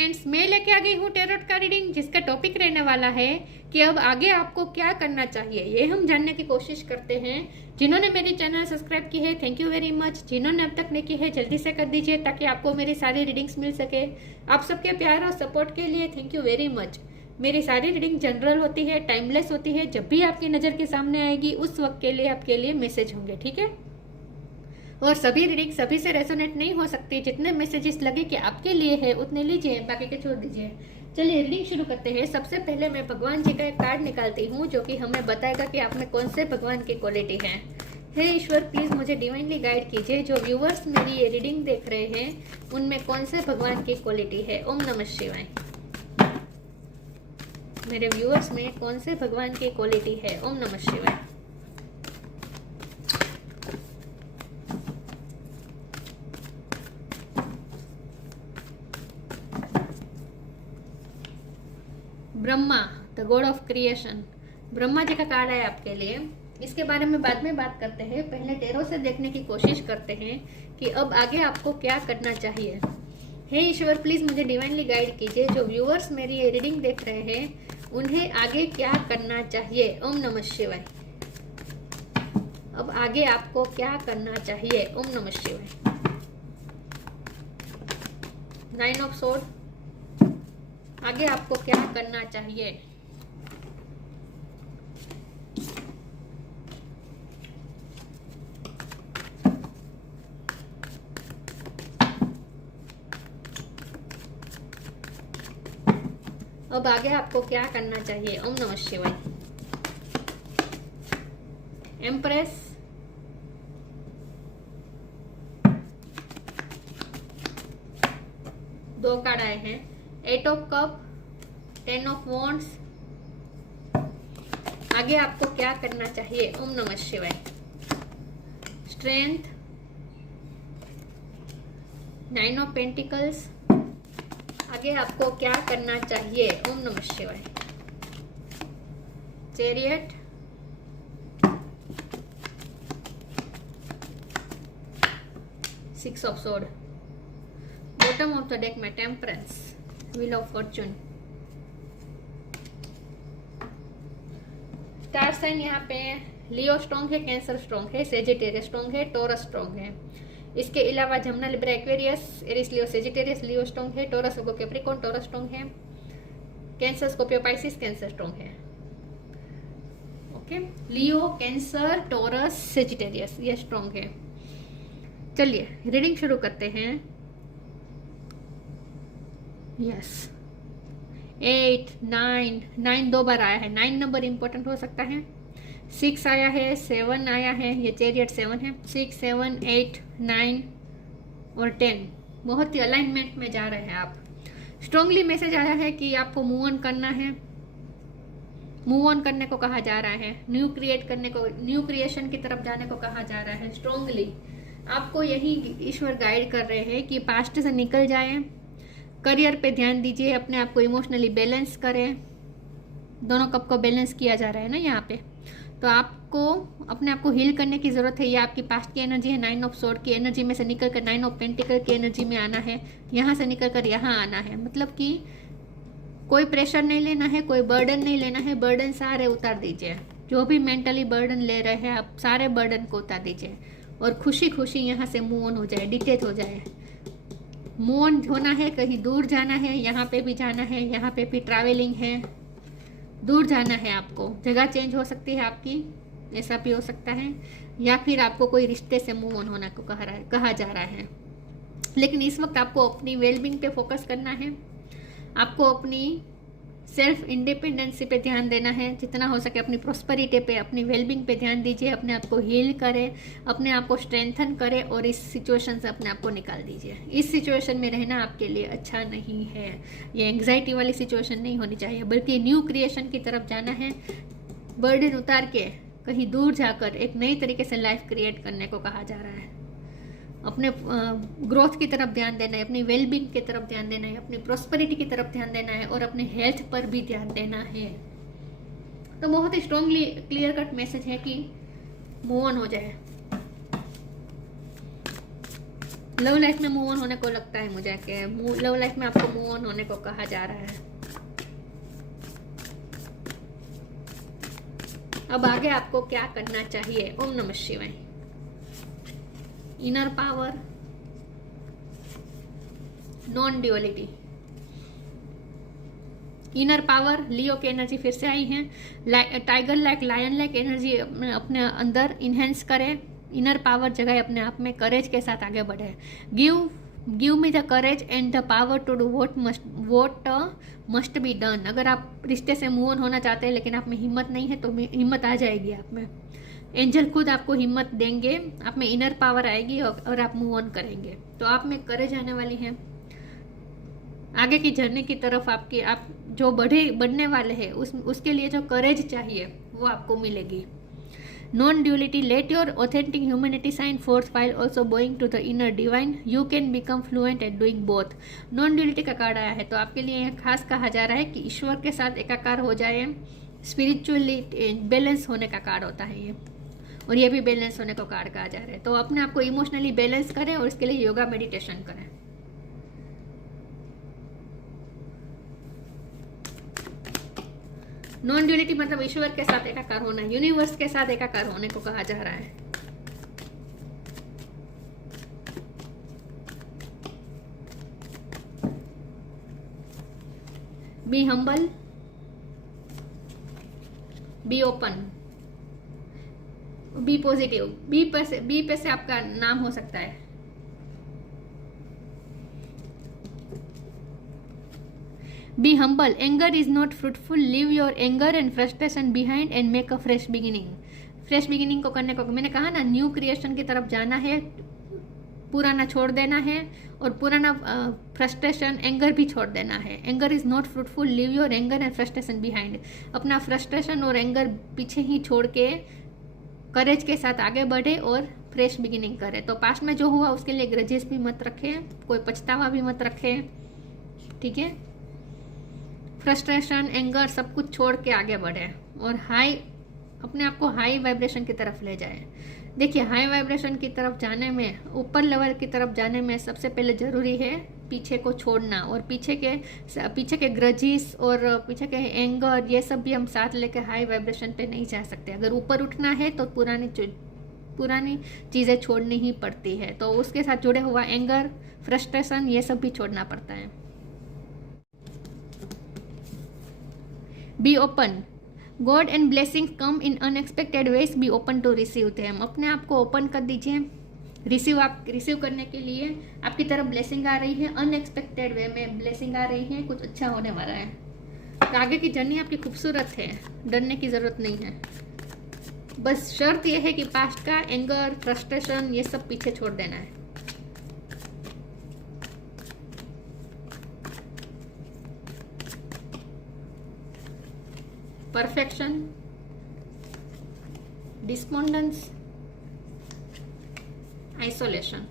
Friends, मैं लेके आ गई हूँ टैरोट का रीडिंग जिसका टॉपिक रहने वाला है कि अब आगे आपको क्या करना चाहिए। ये हम जानने की कोशिश करते हैं। जिन्होंने मेरी चैनल सब्सक्राइब की है थैंक यू वेरी मच। जिन्होंने अब तक नहीं की है जल्दी से कर दीजिए ताकि आपको मेरी सारी रीडिंग्स मिल सके। आप सबके प्यार और सपोर्ट के लिए थैंक यू वेरी मच। मेरी सारी रीडिंग जनरल होती है, टाइमलेस होती है। जब भी आपकी नज़र के सामने आएगी उस वक्त के लिए आपके लिए मैसेज होंगे, ठीक है। और सभी रीडिंग सभी से रेजोनेट नहीं हो सकती। जितने मैसेजेस लगे कि आपके लिए है उतने लीजिए, बाकी के छोड़ दीजिए। चलिए रीडिंग शुरू करते हैं। सबसे पहले मैं भगवान जी का एक कार्ड निकालती हूँ जो कि हमें बताएगा कि आप में कौन से भगवान की क्वालिटी है। हे ईश्वर, प्लीज मुझे डिवाइनली गाइड कीजिए। जो व्यूवर्स मेरी ये रीडिंग देख रहे हैं उनमें कौन से भगवान की क्वालिटी है। ओम नमः शिवाय। मेरे व्यूवर्स में कौन से भगवान की क्वालिटी है। ओम नमः शिवाय। Brahma, the god of creation. Brahma ji का कार्ड है आपके लिए। इसके बारे में बाद में बात करते हैं। पहले टैरो से देखने की कोशिश करते हैं कि अब आगे आपको क्या करना चाहिए। हे ईश्वर, प्लीज मुझे डिवाइनली गाइड कीजिए। जो व्यूअर्स मेरी ये रीडिंग देख रहे हैं उन्हें आगे क्या करना चाहिए। ओम नमः शिवाय। अब आगे आपको क्या करना चाहिए। ओम नमः शिवाय। 9 ऑफ सोर्ड। आगे आपको क्या करना चाहिए। अब आगे आपको क्या करना चाहिए। ओम नमः शिवाय। एम्प्रेस, दो कार्ड आए हैं। 8 ऑफ कप, 10 ऑफ वॉन्ड्स। आगे आपको क्या करना चाहिए। ओम नमः शिवाय। Strength, 9 of pentacles. आगे आपको क्या करना चाहिए। ओम नमः शिवाय। Chariot, 6 of sword. Bottom of the deck में temperance, wheel of fortune. Star sign यहाँ पे लियो स्ट्रॉन्ग है, कैंसर स्ट्रॉन्ग है, सेजिटेरियस स्ट्रॉन्ग है, टॉरस स्ट्रॉन्ग है। इसके अलावा Gemini, Libra, Aquarius, Aries, Leo, Sagittarius, Leo strong है। Taurus, Virgo, Capricorn, Taurus strong है। Cancer, Scorpio, Pisces, Cancer strong है। ओके, लियो, कैंसर, टॉरस, सेजिटेरियस ये स्ट्रॉन्ग है। चलिए रीडिंग शुरू करते हैं। यस, 8, 9 दो बार आया है। 9 नंबर इंपॉर्टेंट हो सकता है। 6 आया है, 7 आया है। ये चैरियट 7 है। 6, 7, 8, 9 और 10 बहुत ही अलाइनमेंट में जा रहे हैं आप। स्ट्रांगली मैसेज आया है कि आपको मूव ऑन करना है। मूव ऑन करने को कहा जा रहा है। न्यू क्रिएट करने को, न्यू क्रिएशन की तरफ जाने को कहा जा रहा है। स्ट्रांगली आपको यही ईश्वर गाइड कर रहे हैं कि पास्ट से निकल जाए। करियर पे ध्यान दीजिए, अपने आप को इमोशनली बैलेंस करें। दोनों कप को बैलेंस किया जा रहा है ना यहाँ पे। तो आपको अपने आप को हील करने की ज़रूरत है। ये आपकी पास्ट की एनर्जी है। 9 ऑफ सोर्ड की एनर्जी में से निकल कर 9 ऑफ पेंटिकल की एनर्जी में आना है। यहाँ से निकल कर यहाँ आना है। मतलब कि कोई प्रेशर नहीं लेना है, कोई बर्डन नहीं लेना है। बर्डन सारे उतार दीजिए। जो भी मेंटली बर्डन ले रहे हैं आप सारे बर्डन को उतार दीजिए और खुशी खुशी यहाँ से मूव ऑन हो जाए, डिटेच हो जाए। मूव ऑन होना है, कहीं दूर जाना है। यहाँ पे भी जाना है, यहाँ पे भी ट्रैवलिंग है, दूर जाना है आपको। जगह चेंज हो सकती है आपकी, ऐसा भी हो सकता है। या फिर आपको कोई रिश्ते से मूव ऑन होना को कहा जा रहा है। लेकिन इस वक्त आपको अपनी वेलबींग पे फोकस करना है। आपको अपनी सेल्फ इंडिपेंडेंसी पे ध्यान देना है। जितना हो सके अपनी प्रॉस्पेरिटी पे, अपनी वेलबींग पे ध्यान दीजिए। अपने आप को हील करें, अपने आप को स्ट्रेंथन करें और इस सिचुएशन से अपने आप को निकाल दीजिए। इस सिचुएशन में रहना आपके लिए अच्छा नहीं है। ये एंग्जाइटी वाली सिचुएशन नहीं होनी चाहिए, बल्कि न्यू क्रिएशन की तरफ जाना है। बर्डन उतार के कहीं दूर जाकर एक नई तरीके से लाइफ क्रिएट करने को कहा जा रहा है। अपने ग्रोथ की तरफ ध्यान देना है, अपनी वेलबींग की तरफ ध्यान देना है, अपनी प्रॉस्पेरिटी की तरफ ध्यान देना है और अपने हेल्थ पर भी ध्यान देना है। तो बहुत ही स्ट्रांगली क्लियर कट मैसेज है कि मूव ऑन हो जाए। लव लाइफ में मूव ऑन होने को लगता है मुझे कि लव लाइफ में आपको मूव ऑन होने को कहा जा रहा है। अब आगे आपको क्या करना चाहिए? ओम नमः शिवाय। Inner power, non duality. Inner power, Leo की एनर्जी फिर से आई है। Tiger like, lion like energy अपने अंदर इनहेंस करें। इनर पावर जगह अपने आप में करेज के साथ आगे बढ़े। Give me the courage and the power to do what must be done. अगर आप रिश्ते से मूव ऑन होना चाहते हैं लेकिन आप में हिम्मत नहीं है तो हिम्मत आ जाएगी आप में। एंजल खुद आपको हिम्मत देंगे, आप में इनर पावर आएगी और आप मूव ऑन करेंगे। तो आप में करेज आने वाली है। आगे की जर्नी की तरफ आप जो बढ़ने वाले हैं उसके लिए जो करेज चाहिए वो आपको मिलेगी। Non duality, let your authentic humanity shine fourth while also bowing to the inner divine. You can become fluent at doing both. Non duality का कार्ड आया है तो आपके लिए यह खास कहा जा रहा है कि ईश्वर के साथ एकाकार हो जाए। स्पिरिचुअली बैलेंस होने का कार्ड होता है ये, और ये भी बैलेंस होने को कार्ड कहा जा रहा है। तो अपने आप को इमोशनली बैलेंस करें और इसके लिए योगा मेडिटेशन करें। नॉन ड्यूलिटी मतलब ईश्वर के साथ एकाकार होना, यूनिवर्स के साथ एकाकार होने को कहा जा रहा है। Be humble, be open, be positive. बी पे से आपका नाम हो सकता है। Be humble. Anger is not fruitful. Leave your anger and frustration behind and make a fresh beginning. Fresh beginning को करने को मैंने कहा ना, न्यू क्रिएशन की तरफ जाना है, पुराना छोड़ देना है और पुराना फ्रस्ट्रेशन, एंगर भी छोड़ देना है। Anger is not fruitful, leave your anger and frustration behind. अपना फ्रस्ट्रेशन और एंगर पीछे ही छोड़ के करेज के साथ आगे बढ़े और फ्रेश बिगिनिंग करे। तो पास्ट में जो हुआ उसके लिए ग्रजेस भी मत रखें, कोई पछतावा भी मत रखें, ठीक है। फ्रस्ट्रेशन, एंगर सब कुछ छोड़ के आगे बढ़े और अपने आप को हाई वाइब्रेशन की तरफ ले जाए। देखिए, हाई वाइब्रेशन की तरफ जाने में, ऊपर लेवल की तरफ जाने में सबसे पहले जरूरी है पीछे को छोड़ना, और पीछे के ग्रजिस और पीछे के एंगर, ये सब भी हम साथ लेके हाई वाइब्रेशन पे नहीं जा सकते। अगर ऊपर उठना है तो पुरानी चीज़ें छोड़नी ही पड़ती है। तो उसके साथ जुड़े हुआ एंगर, फ्रस्ट्रेशन, ये सब भी छोड़ना पड़ता है। Be open, God and blessings come in unexpected ways, be open to receive them. अपने आप को ओपन कर दीजिए। रिसीव करने के लिए आपकी तरफ ब्लेसिंग आ रही है, अनएक्सपेक्टेड वे में ब्लेसिंग आ रही है, कुछ अच्छा होने वाला है। तो आगे की जर्नी आपकी खूबसूरत है, डरने की जरूरत नहीं है। बस शर्त यह है कि पास्ट का एंगर, फ्रस्ट्रेशन, ये सब पीछे छोड़ देना है। Perfection, despondence, isolation.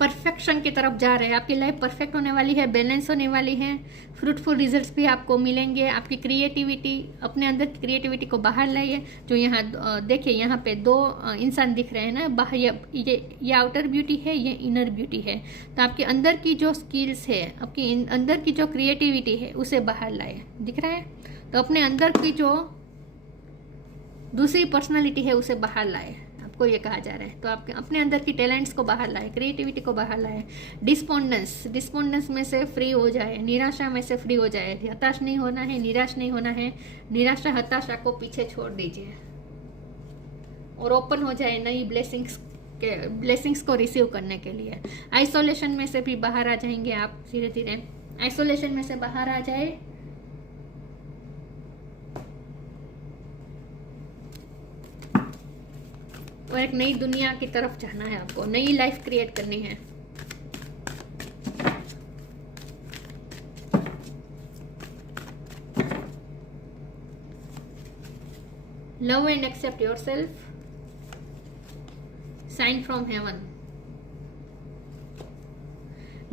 परफेक्शन की तरफ जा रहे हैं। आपकी लाइफ परफेक्ट होने वाली है, बैलेंस होने वाली है, फ्रूटफुल रिजल्ट्स भी आपको मिलेंगे। आपकी क्रिएटिविटी, अपने अंदर की क्रिएटिविटी को बाहर लाइए। जो यहाँ देखिए, यहाँ पे दो इंसान दिख रहे हैं ना, बाहर ये आउटर ब्यूटी है, ये इनर ब्यूटी है। तो आपके अंदर की जो स्किल्स है, आपकी अंदर की जो क्रिएटिविटी है, उसे बाहर लाए। दिख रहा है? तो अपने अंदर की जो दूसरी पर्सनालिटी है उसे बाहर लाए, आपको ये कहा जा रहा है। तो आप अपने अंदर की टैलेंट्स को बाहर लाए, क्रिएटिविटी को बाहर लाए। डिस्पोंडेंस में से फ्री हो जाए, निराशा में से फ्री हो जाए। हताश नहीं होना है, निराश नहीं होना है। निराशा, हताशा को पीछे छोड़ दीजिए और ओपन हो जाए नई ब्लेसिंग्स को रिसीव करने के लिए। आइसोलेशन में से भी बाहर आ जाएंगे आप धीरे धीरे। आइसोलेशन में से बाहर आ जाए और एक नई दुनिया की तरफ जाना है आपको, नई लाइफ क्रिएट करनी है। Love and accept yourself, sign from heaven.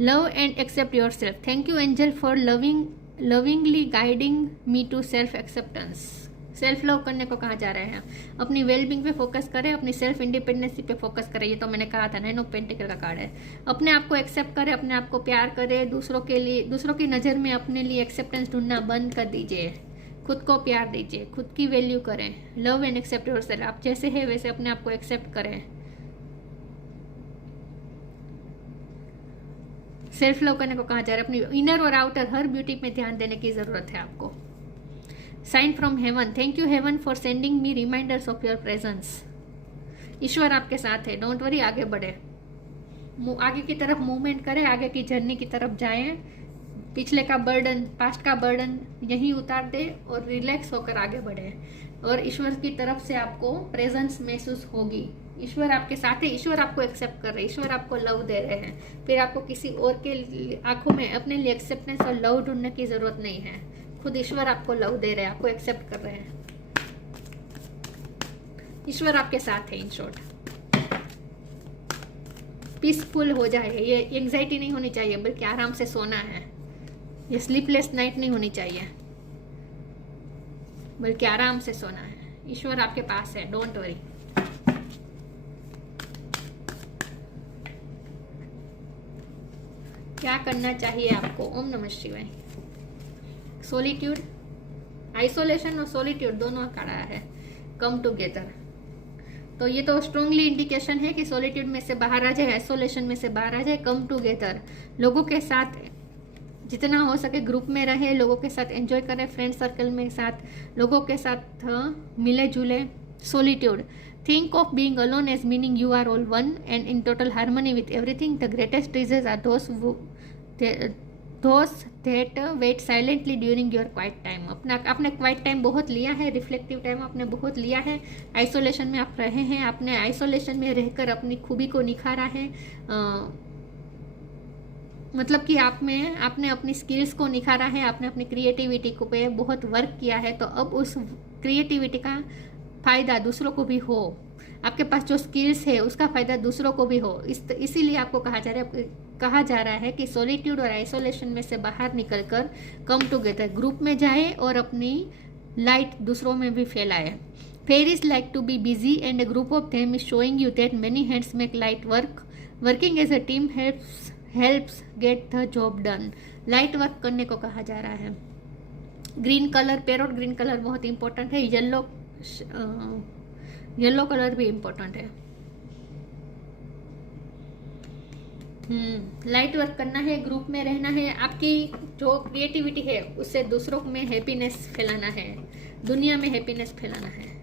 Love and accept yourself. Thank you angel for lovingly guiding me to self acceptance. Self love करने को कहा जा रहा है। अपनी वेलबींग पे फोकस करें, अपनी सेल्फ इंडिपेंडेंसी पे फोकस करें। ये तो मैंने कहा था, 9 ऑफ पेंटिकल का कार्ड है। अपने आप को एक्सेप्ट करें, अपने आप को प्यार करें। दूसरों के लिए, दूसरों की नज़र में अपने लिए एक्सेप्टेंस ढूंढना बंद कर दीजिए। खुद को प्यार दीजिए, खुद की वैल्यू करें। Love and accept yourself. आप जैसे हैं वैसे अपने आप को एक्सेप्ट करें। सेल्फ लव करने को कहा जा रहा है। अपनी इनर और आउटर हर ब्यूटी में ध्यान देने की जरूरत है आपको। Sign from heaven. Thank you heaven for sending me reminders of your presence. ईश्वर आपके साथ है, डोंट वरी, आगे बढ़े, आगे की तरफ मूवमेंट करें, आगे की जर्नी की तरफ जाएं। पिछले का बर्डन, पास्ट का बर्डन यहीं उतार दे और रिलैक्स होकर आगे बढ़े। और ईश्वर की तरफ से आपको प्रेजेंस महसूस होगी। ईश्वर आपके साथ है, ईश्वर आपको एक्सेप्ट कर रहे हैं, ईश्वर आपको लव दे रहे हैं। फिर आपको किसी और के आंखों में अपने लिए एक्सेप्टेंस और लव ढूंढने की जरूरत नहीं है। खुद ईश्वर आपको लव दे रहे हैं, आपको एक्सेप्ट कर रहे हैं। ईश्वर आपके साथ है। इन शॉर्ट पीसफुल हो जाए, ये एंजाइटी नहीं होनी चाहिए, बल्कि आराम से सोना है। ये स्लीपलेस नाइट नहीं होनी चाहिए, बल्कि आराम से सोना है। ईश्वर आपके पास है, डोंट वरी। क्या करना चाहिए आपको? ओम नमः शिवाय। सोलिट्यूड, आइसोलेशन और सोलिट्यूड दोनों का रहा है। कम टुगेदर, तो ये तो स्ट्रांगली इंडिकेशन है कि सोलिट्यूड में से बाहर आ जाए, आइसोलेशन में से बाहर आ जाए। कम टुगेदर, लोगों के साथ जितना हो सके ग्रुप में रहे, लोगों के साथ एंजॉय करें, फ्रेंड सर्कल में साथ लोगों के साथ मिले जुले। Solitude, think of being alone as meaning you are all one and in total harmony with everything. The greatest treasures are those that wait silently during your quiet time. आपने quiet time बहुत लिया है, reflective time आपने बहुत लिया है। Isolation में आप रहे हैं, आपने आइसोलेशन में रहकर अपनी खूबी को निखारा है। मतलब कि आपने अपनी स्किल्स को निखारा है, आपने अपनी क्रिएटिविटी को पे बहुत वर्क किया है। तो अब उस क्रिएटिविटी का फायदा दूसरों को भी हो। आपके पास जो स्किल्स है उसका फायदा दूसरों को भी हो। इसीलिए आपको कहा जा रहा है कि सॉलिट्यूड और आइसोलेशन में से बाहर निकलकर कम टुगेदर, ग्रुप में जाए और अपनी लाइट दूसरों में भी फैलाए। Fairies like to be busy and a group of them is showing you that many hands make light work. Working as a team helps get the job done. Light work करने को कहा जा रहा है। Green colour, parrot green colour बहुत important है। Yellow colour भी important है। लाइट वर्क करना है, ग्रुप में रहना है। आपकी जो क्रिएटिविटी है उससे दूसरों में हैप्पीनेस फैलाना है, दुनिया में हैप्पीनेस फैलाना है।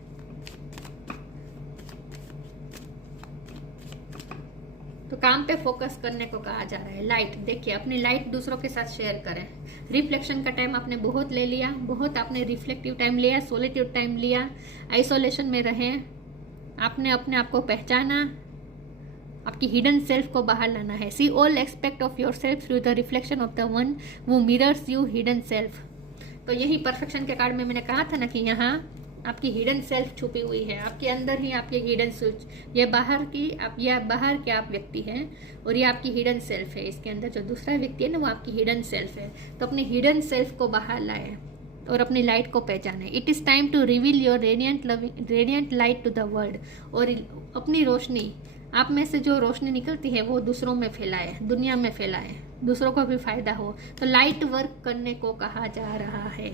तो काम पे फोकस करने को कहा जा रहा है। लाइट देखिए, अपनी लाइट दूसरों के साथ शेयर करें। रिफ्लेक्शन का टाइम आपने बहुत ले लिया, बहुत आपने रिफ्लेक्टिव टाइम लिया, सॉलिट्यूड टाइम लिया, आइसोलेशन में रहें। आपने अपने आप को पहचाना, आपकी हिडन सेल्फ को बाहर लाना है। See all aspect of your self through the reflection of the one who mirrors you hidden self. तो यही परफेक्शन के कार्ड में मैंने कहा था ना कि यहाँ आपकी हिडन सेल्फ छुपी हुई है, आपके अंदर ही आपकी हिडन सेल्फ। ये बाहर के आप व्यक्ति हैं और ये आपकी हिडन सेल्फ है। इसके अंदर जो दूसरा व्यक्ति है ना वो आपकी हिडन सेल्फ है। तो अपनी हिडन सेल्फ को बाहर लाए और अपनी लाइट को पहचाने। It is time to reveal your radiant light to the world. और अपनी रोशनी, आप में से जो रोशनी निकलती है वो दूसरों में फैलाए, दुनिया में फैलाए, दूसरों को भी फायदा हो। तो लाइट वर्क करने को कहा जा रहा है।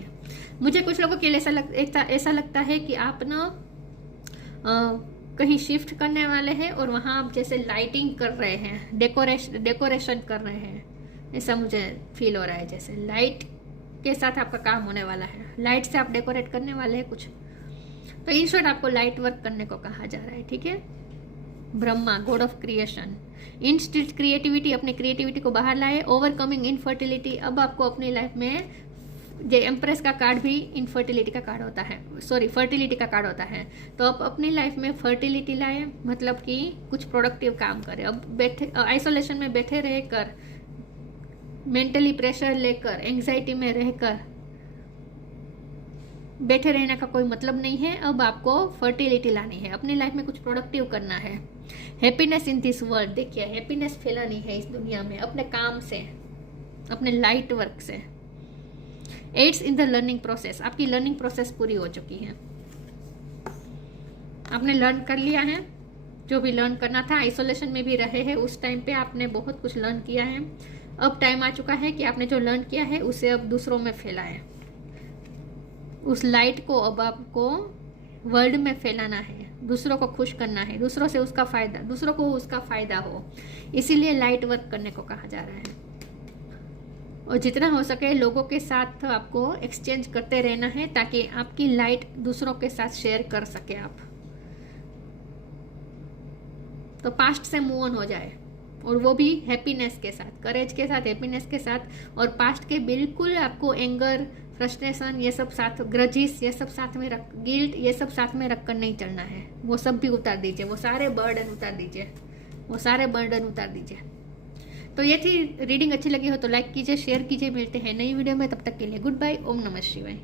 मुझे कुछ लोगों के लिए ऐसा लगता है कि आप ना कहीं शिफ्ट करने वाले हैं और वहाँ आप जैसे लाइटिंग कर रहे हैं, डेकोरेशन कर रहे हैं। ऐसा मुझे फील हो रहा है, जैसे लाइट के साथ आपका काम होने वाला है। लाइट से आप डेकोरेट करने वाले हैं कुछ। तो इन शॉर्ट आपको लाइट वर्क करने को कहा जा रहा है, ठीक है। Brahma, God of creation, instinct creativity, अपनी क्रिएटिविटी को बाहर लाए। ओवरकमिंग इनफर्टिलिटी, अब आपको अपनी लाइफ में जो एम्प्रेस का कार्ड भी इनफर्टिलिटी का कार्ड होता है, फर्टिलिटी का कार्ड होता है। तो अब अपनी लाइफ में फर्टिलिटी लाए, मतलब कि कुछ प्रोडक्टिव काम करें। अब आइसोलेशन में बैठे रहकर, मेंटली प्रेशर लेकर, एंग्जाइटी में रहकर बैठे रहने का कोई मतलब नहीं है। अब आपको फर्टिलिटी लानी है, अपनी लाइफ में कुछ प्रोडक्टिव करना है। हैप्पीनेस इन दिस वर्ल्ड, देखिए हैप्पीनेस फैलानी है इस दुनिया में अपने काम से, अपने लाइट वर्क से। Aids in the learning process, आपकी लर्निंग प्रोसेस पूरी हो चुकी है। आपने लर्न कर लिया है जो भी लर्न करना था। आइसोलेशन में भी रहे हैं उस टाइम पे आपने बहुत कुछ लर्न किया है। अब टाइम आ चुका है कि आपने जो लर्न किया है उसे अब दूसरों में फैलाएं। उस लाइट को अब आपको वर्ल्ड में फैलाना है, दूसरों को खुश करना है, दूसरों को उसका फायदा हो। इसीलिए लाइट वर्क करने को कहा जा रहा है। और जितना हो सके लोगों के साथ आपको एक्सचेंज करते रहना है ताकि आपकी लाइट दूसरों के साथ शेयर कर सके आप। तो पास्ट से मूव ऑन हो जाए, और वो भी हैप्पीनेस के साथ, करेज के साथ, हैप्पीनेस के साथ। और पास्ट के बिल्कुल आपको एंगर, फ्रस्ट्रेशन, ये सब साथ, ग्रजिस, ये सब साथ में रख, गिल्ट, ये सब साथ में रख कर नहीं चलना है। वो सब भी उतार दीजिए, वो सारे बर्डन उतार दीजिए। तो ये थी रीडिंग। अच्छी लगी हो तो लाइक कीजिए, शेयर कीजिए। मिलते हैं नई वीडियो में, तब तक के लिए गुड बाय। ओम नमः शिवाय।